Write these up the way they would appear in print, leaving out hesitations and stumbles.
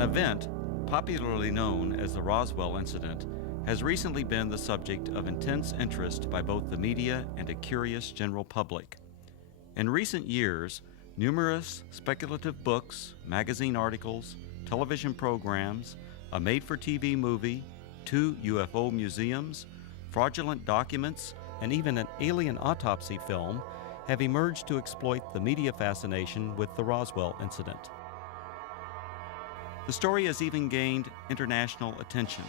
An event, popularly known as the Roswell incident, has recently been the subject of intense interest by both the media and a curious general public. In recent years, numerous speculative books, magazine articles, television programs, a made-for-TV movie, 2 UFO museums, fraudulent documents, and even an alien autopsy film have emerged to exploit the media fascination with the Roswell incident. The story has even gained international attention.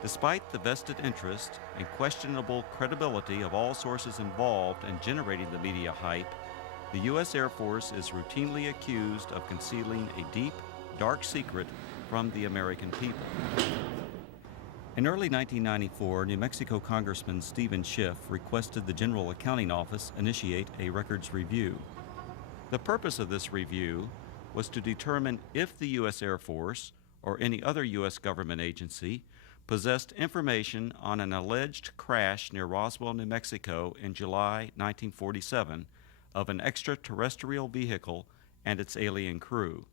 Despite the vested interest and questionable credibility of all sources involved in generating the media hype, the U.S. Air Force is routinely accused of concealing a deep, dark secret from the American people. In early 1994, New Mexico Congressman Stephen Schiff requested the General Accounting Office initiate a records review. The purpose of this review was to determine if the U.S. Air Force or any other U.S. government agency possessed information on an alleged crash near Roswell, New Mexico in July 1947 of an extraterrestrial vehicle and its alien crew.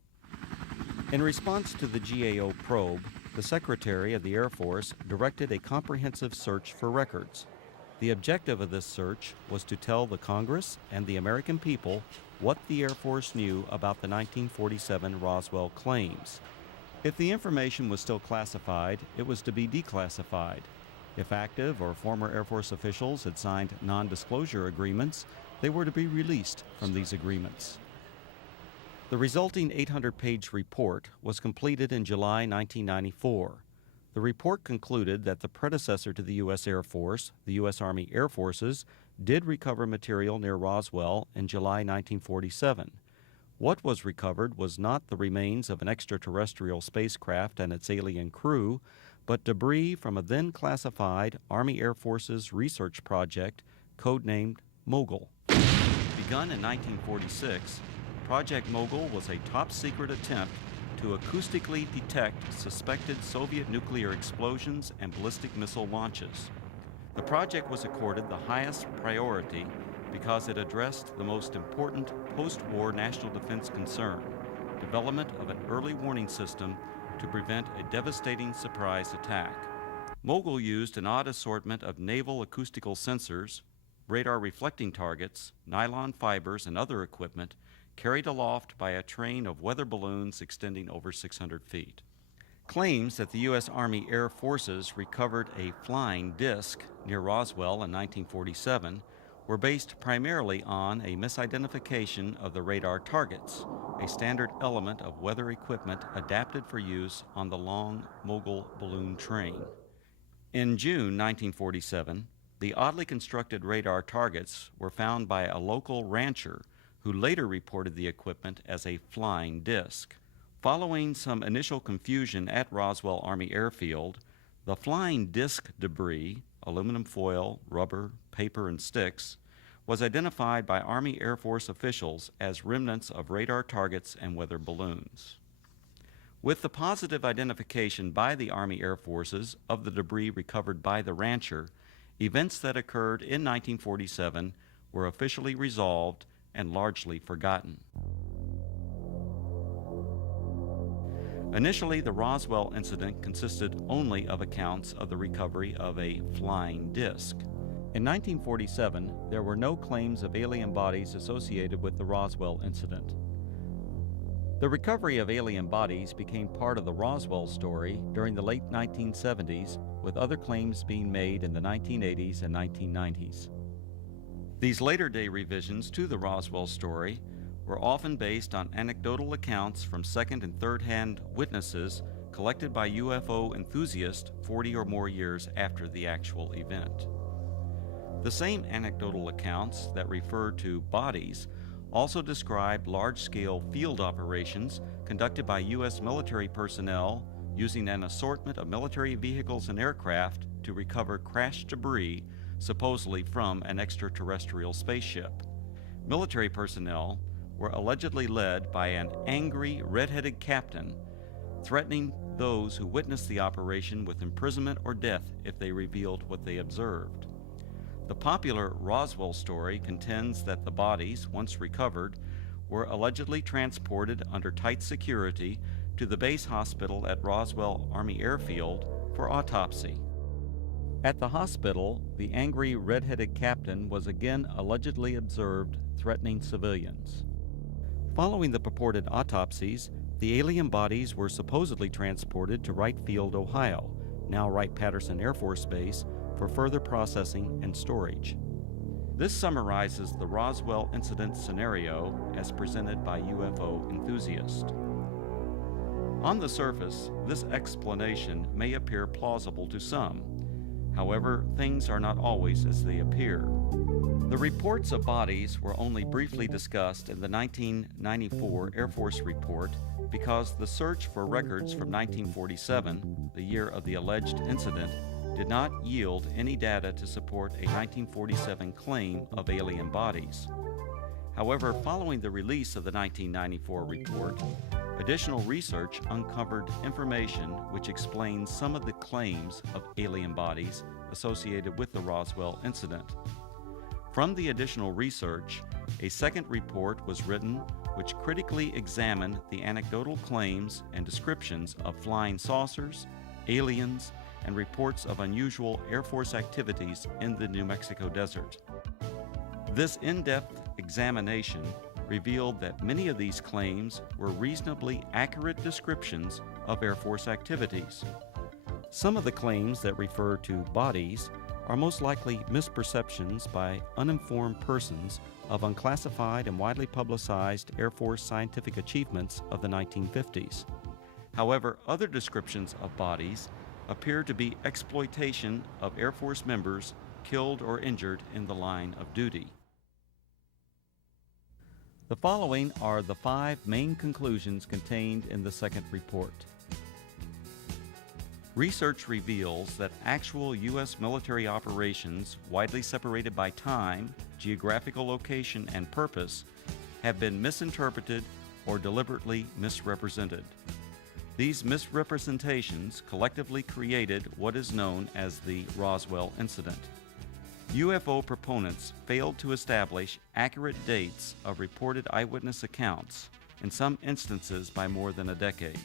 In response to the GAO probe, the Secretary of the Air Force directed a comprehensive search for records. The objective of this search was to tell the Congress and the American people what the Air Force knew about the 1947 Roswell claims. If the information was still classified, it was to be declassified. If active or former Air Force officials had signed non-disclosure agreements, they were to be released from these agreements. The resulting 800-page report was completed in July 1994. The report concluded that the predecessor to the U.S. Air Force, the U.S. Army Air Forces, did recover material near Roswell in July 1947. What was recovered was not the remains of an extraterrestrial spacecraft and its alien crew, but debris from a then classified Army Air Forces research project codenamed Mogul. Begun in 1946, Project Mogul was a top-secret attempt to acoustically detect suspected Soviet nuclear explosions and ballistic missile launches. The project was accorded the highest priority because it addressed the most important post-war national defense concern, development of an early warning system to prevent a devastating surprise attack. Mogul used an odd assortment of naval acoustical sensors, radar reflecting targets, nylon fibers, and other equipment carried aloft by a train of weather balloons extending over 600 feet. Claims that the U.S. Army Air Forces recovered a flying disc near Roswell in 1947 were based primarily on a misidentification of the radar targets, a standard element of weather equipment adapted for use on the long Mogul balloon train. In June 1947, the oddly constructed radar targets were found by a local rancher who later reported the equipment as a flying disc. Following some initial confusion at Roswell Army Airfield, the flying disc debris, aluminum foil, rubber, paper, and sticks, was identified by Army Air Force officials as remnants of radar targets and weather balloons. With the positive identification by the Army Air Forces of the debris recovered by the rancher, events that occurred in 1947 were officially resolved and largely forgotten. Initially, the Roswell incident consisted only of accounts of the recovery of a flying disc. In 1947, there were no claims of alien bodies associated with the Roswell incident. The recovery of alien bodies became part of the Roswell story during the late 1970s, with other claims being made in the 1980s and 1990s. These later-day revisions to the Roswell story were often based on anecdotal accounts from second- and third-hand witnesses collected by UFO enthusiasts 40 or more years after the actual event. The same anecdotal accounts that refer to bodies also describe large-scale field operations conducted by U.S. military personnel using an assortment of military vehicles and aircraft to recover crashed debris, supposedly from an extraterrestrial spaceship. Military personnel were allegedly led by an angry, red-headed captain, threatening those who witnessed the operation with imprisonment or death if they revealed what they observed. The popular Roswell story contends that the bodies, once recovered, were allegedly transported under tight security to the base hospital at Roswell Army Airfield for autopsy. At the hospital, the angry red-headed captain was again allegedly observed threatening civilians. Following the purported autopsies, the alien bodies were supposedly transported to Wright Field, Ohio, now Wright-Patterson Air Force Base, for further processing and storage. This summarizes the Roswell incident scenario as presented by UFO enthusiasts. On the surface, this explanation may appear plausible to some. However, things are not always as they appear. The reports of bodies were only briefly discussed in the 1994 Air Force report because the search for records from 1947, the year of the alleged incident, did not yield any data to support a 1947 claim of alien bodies. However, following the release of the 1994 report, additional research uncovered information which explains some of the claims of alien bodies associated with the Roswell incident. From the additional research, a second report was written which critically examined the anecdotal claims and descriptions of flying saucers, aliens, and reports of unusual Air Force activities in the New Mexico desert. This in-depth examination revealed that many of these claims were reasonably accurate descriptions of Air Force activities. Some of the claims that refer to bodies are most likely misperceptions by uninformed persons of unclassified and widely publicized Air Force scientific achievements of the 1950s. However, other descriptions of bodies appear to be exploitation of Air Force members killed or injured in the line of duty. The following are the 5 main conclusions contained in the second report. Research reveals that actual U.S. military operations, widely separated by time, geographical location, and purpose, have been misinterpreted or deliberately misrepresented. These misrepresentations collectively created what is known as the Roswell incident. UFO proponents failed to establish accurate dates of reported eyewitness accounts, in some instances by more than a decade.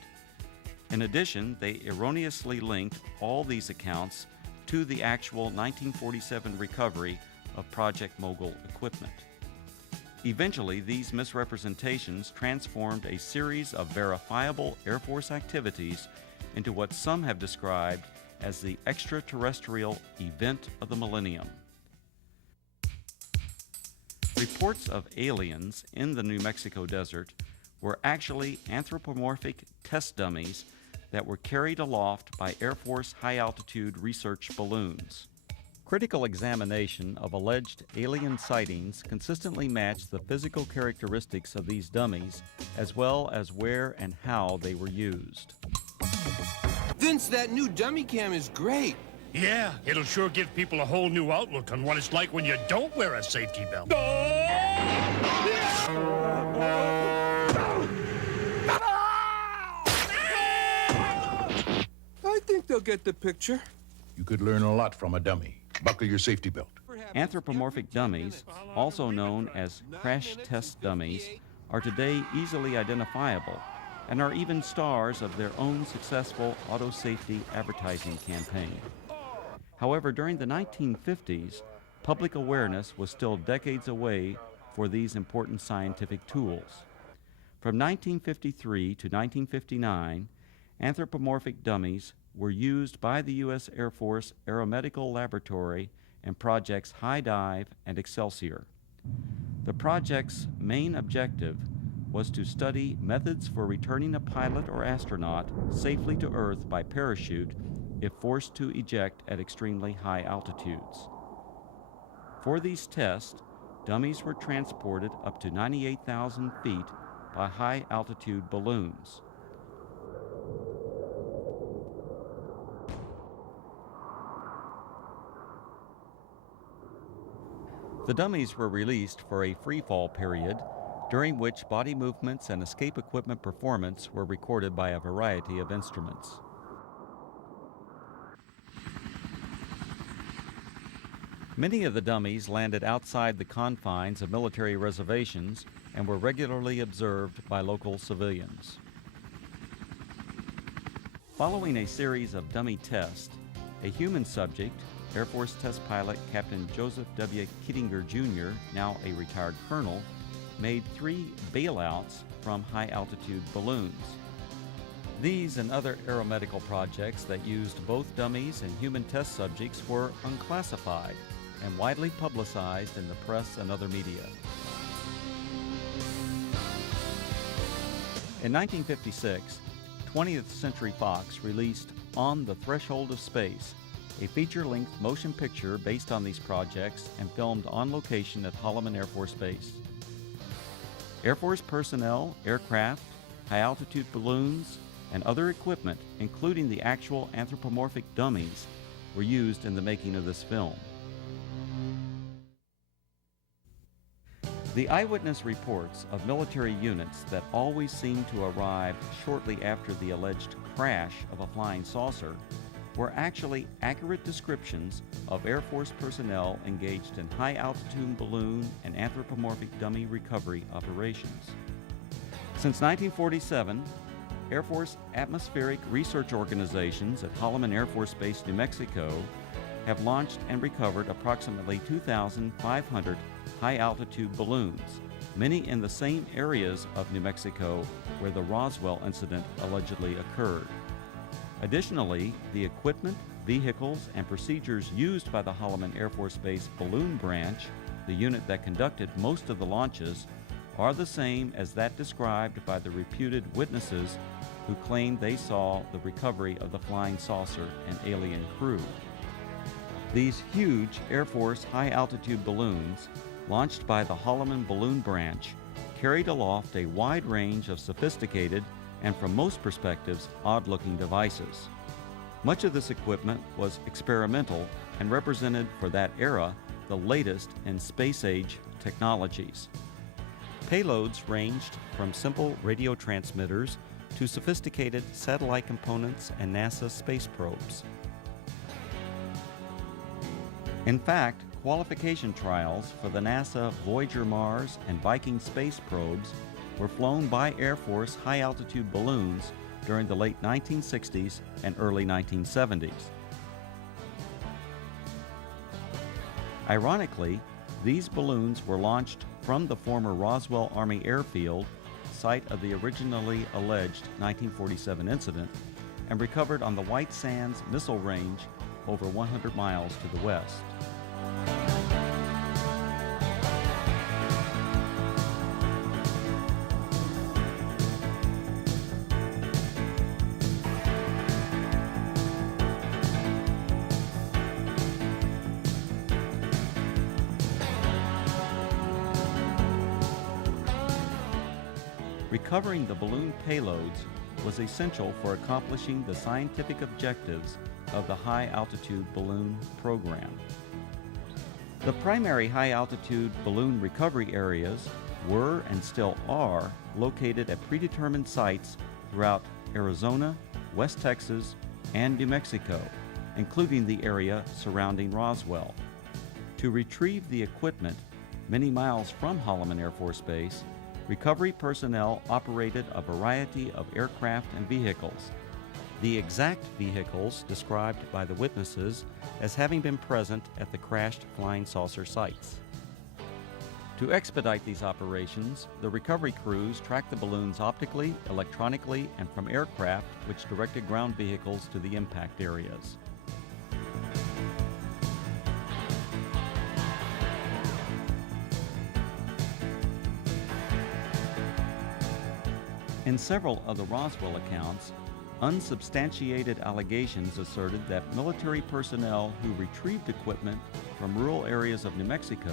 In addition, they erroneously linked all these accounts to the actual 1947 recovery of Project Mogul equipment. Eventually, these misrepresentations transformed a series of verifiable Air Force activities into what some have described as the extraterrestrial event of the millennium. Reports of aliens in the New Mexico desert were actually anthropomorphic test dummies that were carried aloft by Air Force high-altitude research balloons. Critical examination of alleged alien sightings consistently matched the physical characteristics of these dummies, as well as where and how they were used. Vince, that new dummy cam is great. Yeah, it'll sure give people a whole new outlook on what it's like when you don't wear a safety belt. I think they'll get the picture. You could learn a lot from a dummy. Buckle your safety belt. Anthropomorphic dummies, also known as crash test dummies, are today easily identifiable and are even stars of their own successful auto safety advertising campaign. However, during the 1950s, public awareness was still decades away for these important scientific tools. From 1953 to 1959, anthropomorphic dummies were used by the U.S. Air Force Aeromedical Laboratory in projects High Dive and Excelsior. The project's main objective was to study methods for returning a pilot or astronaut safely to Earth by parachute if forced to eject at extremely high altitudes. For these tests, dummies were transported up to 98,000 feet by high-altitude balloons. The dummies were released for a free-fall period, during which body movements and escape equipment performance were recorded by a variety of instruments. Many of the dummies landed outside the confines of military reservations and were regularly observed by local civilians. Following a series of dummy tests, a human subject, Air Force test pilot Captain Joseph W. Kittinger Jr., now a retired colonel, made 3 bailouts from high-altitude balloons. These and other aeromedical projects that used both dummies and human test subjects were unclassified and widely publicized in the press and other media. In 1956, 20th Century Fox released On the Threshold of Space, a feature-length motion picture based on these projects and filmed on location at Holloman Air Force Base. Air Force personnel, aircraft, high-altitude balloons, and other equipment, including the actual anthropomorphic dummies, were used in the making of this film. The eyewitness reports of military units that always seem to arrive shortly after the alleged crash of a flying saucer were actually accurate descriptions of Air Force personnel engaged in high-altitude balloon and anthropomorphic dummy recovery operations. Since 1947, Air Force atmospheric research organizations at Holloman Air Force Base, New Mexico, have launched and recovered approximately 2,500 high-altitude balloons, many in the same areas of New Mexico where the Roswell incident allegedly occurred. Additionally, the equipment, vehicles, and procedures used by the Holloman Air Force Base Balloon Branch, the unit that conducted most of the launches, are the same as that described by the reputed witnesses who claimed they saw the recovery of the flying saucer and alien crew. These huge Air Force high-altitude balloons, launched by the Holloman Balloon Branch, carried aloft a wide range of sophisticated and, from most perspectives, odd-looking devices. Much of this equipment was experimental and represented, for that era, the latest in space-age technologies. Payloads ranged from simple radio transmitters to sophisticated satellite components and NASA space probes. In fact, qualification trials for the NASA Voyager Mars and Viking space probes were flown by Air Force high-altitude balloons during the late 1960s and early 1970s. Ironically, these balloons were launched from the former Roswell Army Airfield, site of the originally alleged 1947 incident, and recovered on the White Sands Missile Range over 100 miles to the west. Recovering the balloon payloads was essential for accomplishing the scientific objectives of the high-altitude balloon program. The primary high-altitude balloon recovery areas were and still are located at predetermined sites throughout Arizona, West Texas, and New Mexico, including the area surrounding Roswell. To retrieve the equipment many miles from Holloman Air Force Base, recovery personnel operated a variety of aircraft and vehicles. The exact vehicles described by the witnesses as having been present at the crashed flying saucer sites. To expedite these operations, the recovery crews tracked the balloons optically, electronically, and from aircraft which directed ground vehicles to the impact areas. In several of the Roswell accounts, unsubstantiated allegations asserted that military personnel who retrieved equipment from rural areas of New Mexico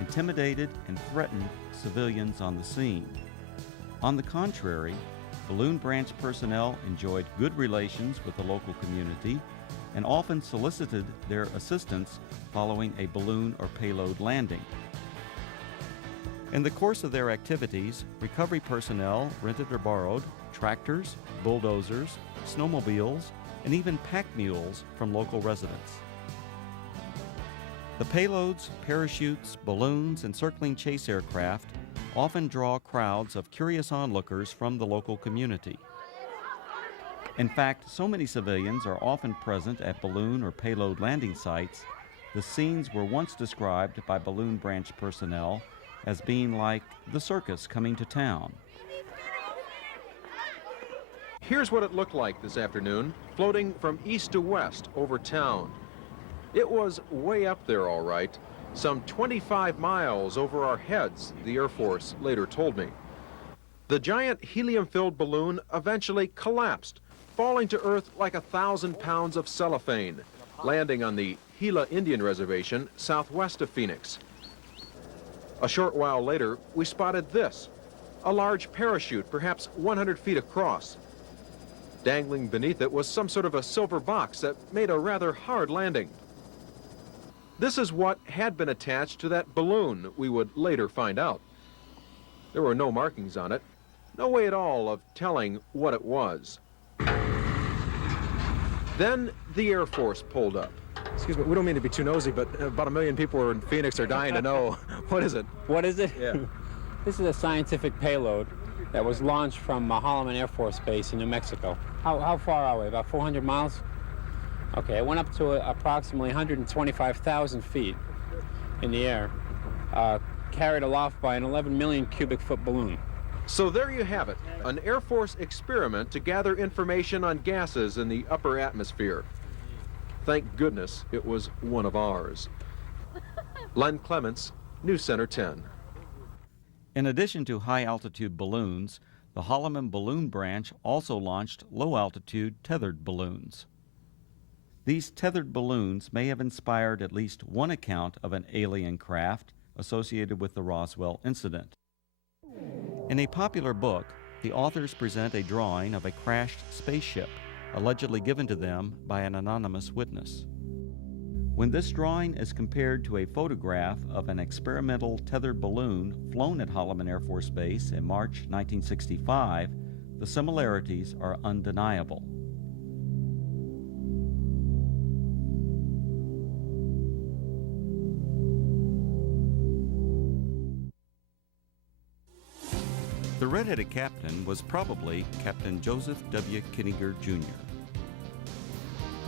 intimidated and threatened civilians on the scene. On the contrary, Balloon Branch personnel enjoyed good relations with the local community and often solicited their assistance following a balloon or payload landing. In the course of their activities, recovery personnel rented or borrowed tractors, bulldozers, snowmobiles, and even pack mules from local residents. The payloads, parachutes, balloons, and circling chase aircraft often draw crowds of curious onlookers from the local community. In fact, so many civilians are often present at balloon or payload landing sites, the scenes were once described by balloon branch personnel as being like the circus coming to town. Here's what it looked like this afternoon, floating from east to west over town. It was way up there, all right, some 25 miles over our heads, the Air Force later told me. The giant helium-filled balloon eventually collapsed, falling to Earth like 1,000 pounds of cellophane, landing on the Gila Indian Reservation southwest of Phoenix. A short while later, we spotted this, a large parachute, perhaps 100 feet across. Dangling beneath it was some sort of a silver box that made a rather hard landing. This is what had been attached to that balloon, we would later find out. There were no markings on it, no way at all of telling what it was. Then the Air Force pulled up. Excuse me, we don't mean to be too nosy, but about 1 million people in Phoenix are dying to know. What is it? What is it? Yeah. This is a scientific payload that was launched from Holloman Air Force Base in New Mexico. How far are we? About 400 miles? Okay, it went up to approximately 125,000 feet in the air, carried aloft by an 11 million cubic foot balloon. So there you have it, an Air Force experiment to gather information on gases in the upper atmosphere. Thank goodness it was one of ours. Len Clements, News Center 10. In addition to high-altitude balloons, the Holloman Balloon Branch also launched low-altitude tethered balloons. These tethered balloons may have inspired at least one account of an alien craft associated with the Roswell incident. In a popular book, the authors present a drawing of a crashed spaceship, allegedly given to them by an anonymous witness. When this drawing is compared to a photograph of an experimental tethered balloon flown at Holloman Air Force Base in March 1965, the similarities are undeniable. The red-headed captain was probably Captain Joseph W. Kittinger, Jr.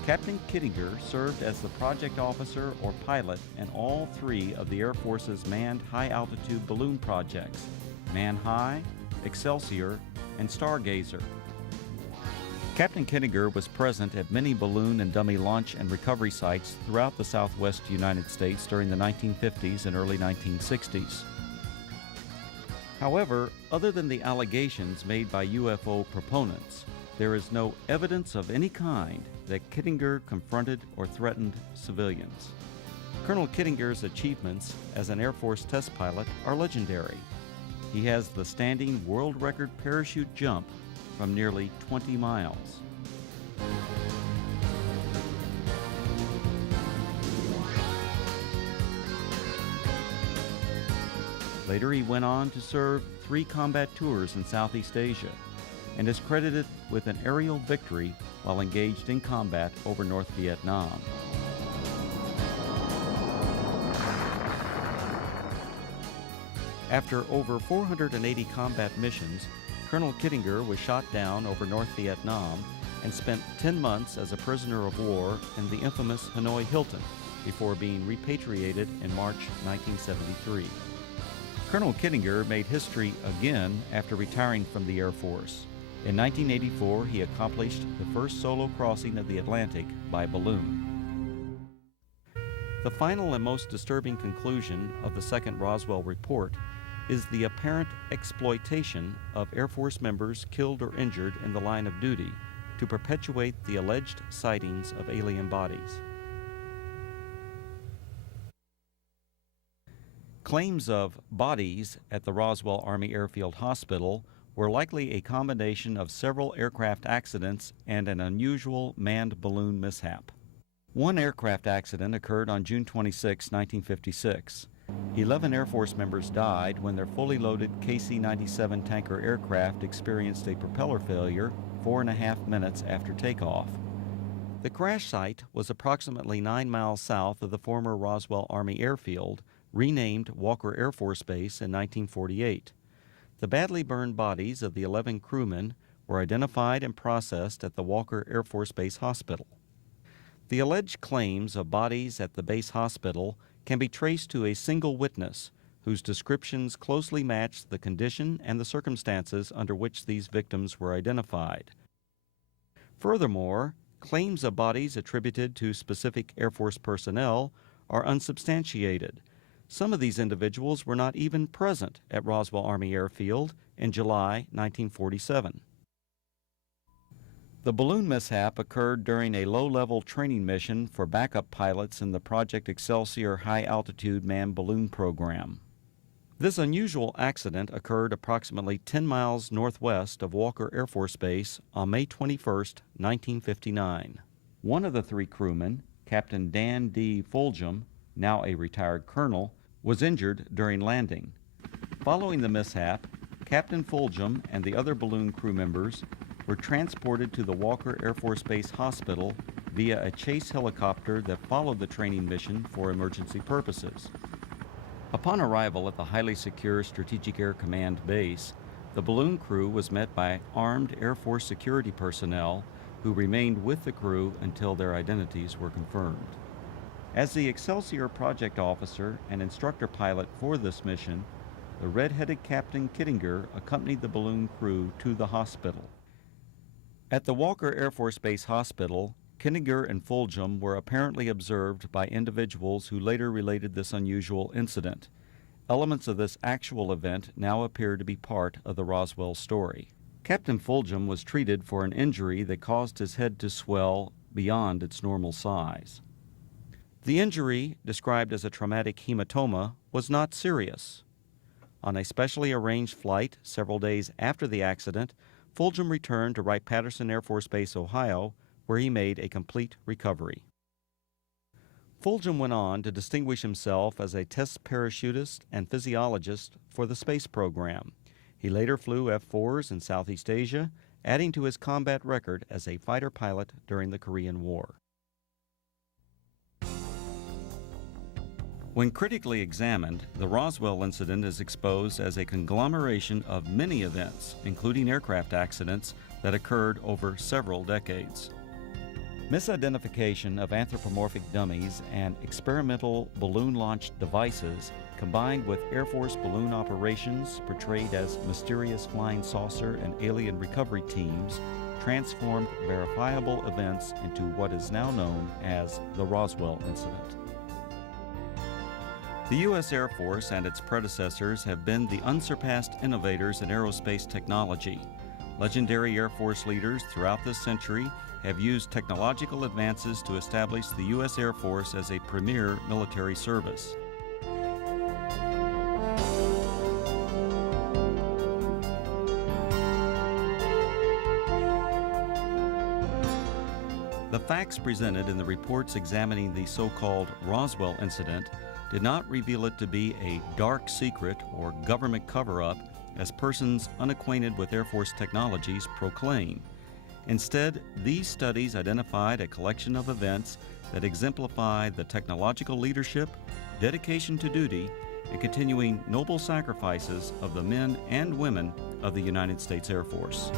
Captain Kittinger served as the project officer or pilot in all three of the Air Force's manned high-altitude balloon projects, Man High, Excelsior, and Stargazer. Captain Kittinger was present at many balloon and dummy launch and recovery sites throughout the southwest United States during the 1950s and early 1960s. However, other than the allegations made by UFO proponents, there is no evidence of any kind that Kittinger confronted or threatened civilians. Colonel Kittinger's achievements as an Air Force test pilot are legendary. He has the standing world record parachute jump from nearly 20 miles. Later, he went on to serve 3 combat tours in Southeast Asia and is credited with an aerial victory while engaged in combat over North Vietnam. After over 480 combat missions, Colonel Kittinger was shot down over North Vietnam and spent 10 months as a prisoner of war in the infamous Hanoi Hilton before being repatriated in March 1973. Colonel Kittinger made history again after retiring from the Air Force. In 1984, he accomplished the first solo crossing of the Atlantic by balloon. The final and most disturbing conclusion of the second Roswell report is the apparent exploitation of Air Force members killed or injured in the line of duty to perpetuate the alleged sightings of alien bodies. Claims of bodies at the Roswell Army Airfield Hospital were likely a combination of several aircraft accidents and an unusual manned balloon mishap. One aircraft accident occurred on June 26, 1956. 11 Air Force members died when their fully loaded KC-97 tanker aircraft experienced a propeller failure 4.5 minutes after takeoff. The crash site was approximately 9 miles south of the former Roswell Army Airfield, renamed Walker Air Force Base in 1948. The badly burned bodies of the 11 crewmen were identified and processed at the Walker Air Force Base Hospital. The alleged claims of bodies at the base hospital can be traced to a single witness whose descriptions closely matched the condition and the circumstances under which these victims were identified. Furthermore, claims of bodies attributed to specific Air Force personnel are unsubstantiated. Some of these individuals were not even present at Roswell Army Airfield in July 1947. The balloon mishap occurred during a low-level training mission for backup pilots in the Project Excelsior high-altitude manned balloon program. This unusual accident occurred approximately 10 miles northwest of Walker Air Force Base on May 21, 1959. One of the three crewmen, Captain Dan D. Fulgham, now a retired colonel, was injured during landing. Following the mishap, Captain Fulgham and the other balloon crew members were transported to the Walker Air Force Base Hospital via a chase helicopter that followed the training mission for emergency purposes. Upon arrival at the highly secure Strategic Air Command base, the balloon crew was met by armed Air Force security personnel who remained with the crew until their identities were confirmed. As the Excelsior project officer and instructor pilot for this mission, the red-headed Captain Kittinger accompanied the balloon crew to the hospital. At the Walker Air Force Base Hospital, Kittinger and Fulgham were apparently observed by individuals who later related this unusual incident. Elements of this actual event now appear to be part of the Roswell story. Captain Fulgham was treated for an injury that caused his head to swell beyond its normal size. The injury, described as a traumatic hematoma, was not serious. On a specially arranged flight several days after the accident, Fulgham returned to Wright-Patterson Air Force Base, Ohio, where he made a complete recovery. Fulgham went on to distinguish himself as a test parachutist and physiologist for the space program. He later flew F-4s in Southeast Asia, adding to his combat record as a fighter pilot during the Korean War. When critically examined, the Roswell incident is exposed as a conglomeration of many events, including aircraft accidents, that occurred over several decades. Misidentification of anthropomorphic dummies and experimental balloon-launched devices, combined with Air Force balloon operations portrayed as mysterious flying saucer and alien recovery teams, transformed verifiable events into what is now known as the Roswell incident. The U.S. Air Force and its predecessors have been the unsurpassed innovators in aerospace technology. Legendary Air Force leaders throughout this century have used technological advances to establish the U.S. Air Force as a premier military service. The facts presented in the reports examining the so-called Roswell incident did not reveal it to be a dark secret or government cover-up as persons unacquainted with Air Force technologies proclaim. Instead, these studies identified a collection of events that exemplify the technological leadership, dedication to duty, and continuing noble sacrifices of the men and women of the United States Air Force.